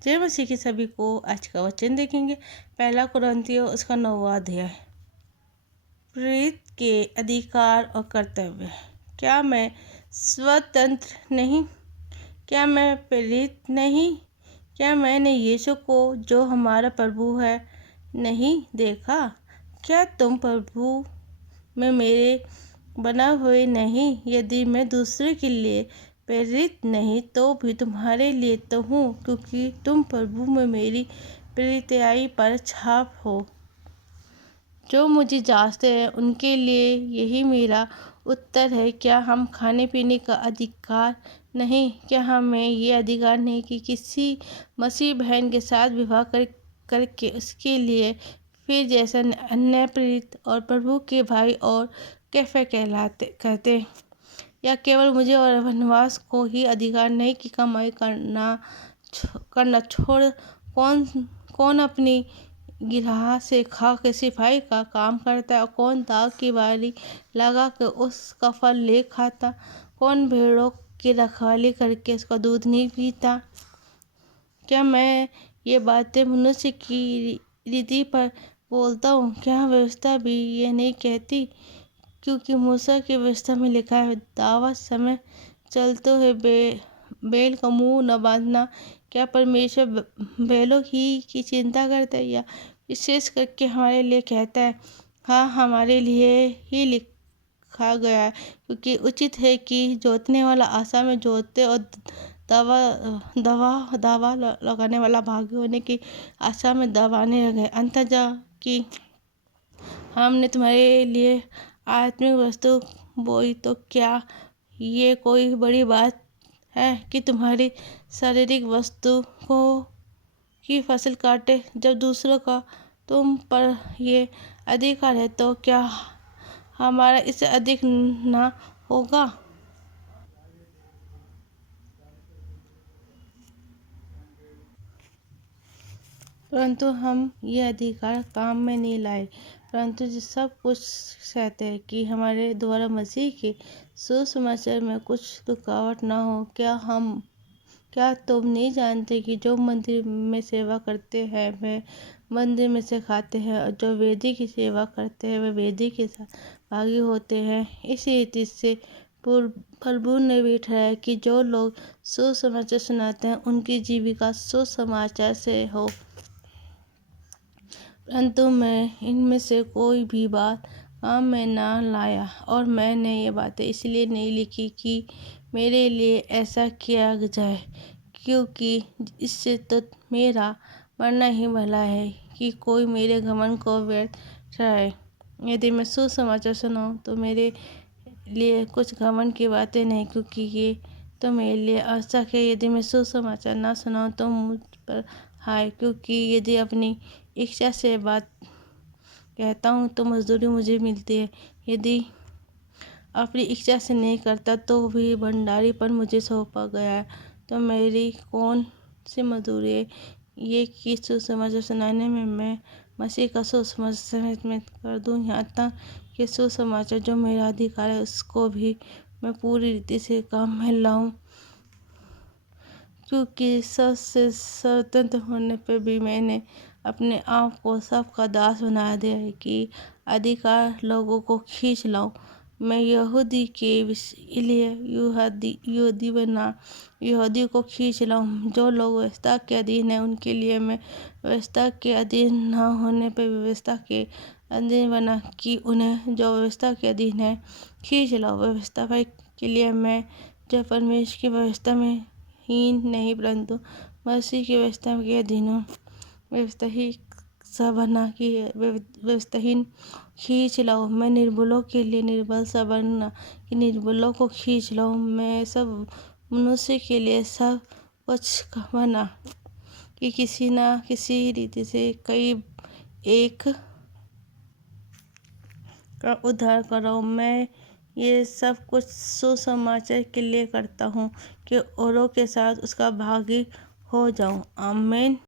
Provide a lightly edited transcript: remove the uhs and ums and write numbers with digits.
जय मसीह की सभी को। आज का वचन देखेंगे, पहला कुरिन्थियों उसका 9वां अध्याय। प्रेरित के अधिकार और कर्तव्य। क्या मैं स्वतंत्र नहीं? क्या मैं प्रेरित नहीं? क्या मैंने यीशु को जो हमारा प्रभु है नहीं देखा? क्या तुम प्रभु में मेरे बना हुए नहीं? यदि मैं दूसरे के लिए प्रेरित नहीं तो भी तुम्हारे लिए तो हूँ, क्योंकि तुम प्रभु में मेरी प्रेरिताई पर छाप हो। जो मुझे जांचते हैं उनके लिए यही मेरा उत्तर है। क्या हम खाने पीने का अधिकार नहीं? क्या हमें ये अधिकार नहीं कि किसी मसीह बहन के साथ विवाह करके उसके लिए फिर जैसा अन्य प्रेरित और प्रभु के भाई और कैफे कहते? या केवल मुझे और वनवास को ही अधिकार नहीं कि कमाई करना छोड़ कौन अपनी गिरहा से खा के सिपाही का काम करता है, और कौन दाग की बारी लगा के उसका फल ले खाता? कौन भेड़ों की रखवाली करके उसका दूध नहीं पीता? क्या मैं ये बातें मनुष्य की रीति पर बोलता हूँ? क्या व्यवस्था भी ये नहीं कहती? क्योंकि मूसा की व्यवस्था में लिखा है, दावा समय चलते हुए बैल का मुंह न बांधना। क्या परमेश्वर बैलों की चिंता करता है, या विशेष करके हमारे लिए कहता है? हाँ, हमारे लिए ही लिखा गया है, क्योंकि उचित है कि जोतने वाला आशा में जोते और दावा लगाने वाला भागी होने की आशा में दबाने लगे। अंततः कि हमने तुम्हारे लिए आत्मिक वस्तु बोई, तो क्या ये कोई बड़ी बात है कि तुम्हारी शारीरिक वस्तु की फसल काटे? जब दूसरों का तुम पर ये अधिकार है, तो क्या हमारा इससे अधिक ना होगा? परंतु हम ये अधिकार काम में नहीं लाए, परंतु सब कुछ सहते हैं कि हमारे द्वारा मसीह के सुसमाचार में कुछ रुकावट न हो। क्या तुम नहीं जानते कि जो मंदिर में सेवा करते हैं वे मंदिर में से खाते हैं, और जो वेदी की सेवा करते हैं वे वेदी के साथ भागी होते हैं? इसी रीति से प्रभु ने भी ठहराया कि जो लोग सुसमाचार सुनाते हैं उनकी जीविका सुसमाचार से हो। परंतु मैं इनमें से कोई भी बात काम में ना लाया, और मैंने ये बातें इसलिए नहीं लिखी कि मेरे लिए ऐसा किया जाए, क्योंकि इससे तो मेरा मरना ही भला है कि कोई मेरे घमंड को व्यर्थ ठहराए। यदि मैं सुसमाचार सुनाऊं तो मेरे लिए कुछ घमंड की बातें नहीं, क्योंकि ये तो मेरे लिए आवश्यक है। यदि मैं सुसमाचार ना सुनाऊं तो मुझ पर हाय, क्योंकि यदि अपनी इच्छा से बात कहता हूँ तो मजदूरी मुझे मिलती है। यदि अपनी इच्छा से नहीं करता तो भी भंडारी पर मुझे सौंपा गया है, तो मेरी कौन सी मजदूरी है? ये कि सुसमाचार सुनाने में मैं मसीह का सुसमाचार में कर दूं, यहाँ तक कि सुसमाचार जो मेरा अधिकार है उसको भी मैं पूरी रीति से काम में लाऊं। क्योंकि सबसे स्वतंत्र होने पर भी मैंने अपने आप को सबका दास बना दिया है कि अधिकार लोगों को खींच लाऊं। मैं यहूदी के लिए यहूदी बना यहूदी को खींच लाऊं। जो लोग व्यवस्था के अधीन हैं उनके लिए मैं व्यवस्था के अधीन न होने पर व्यवस्था के अधीन बना कि उन्हें जो व्यवस्था के अधीन है खींच लाऊं। व्यवस्था के लिए मैं जो परमेश्वर की व्यवस्था में हीन नहीं, परंतु मसीह की व्यवस्था के अधीन हूँ। व्यवस्था ही सा बना कि व्यवस्थाहीन खींच लाओ। मैं निर्बलों के लिए निर्बल सा बनना कि निर्बलों को खींच लाओ। मैं सब मनुष्य के लिए सब कुछ बना कि किसी न किसी रीति से कई एक का उद्धार करो। मैं ये सब कुछ सुसमाचार के लिए करता हूँ कि औरों के साथ उसका भागी हो जाऊँ। आमीन।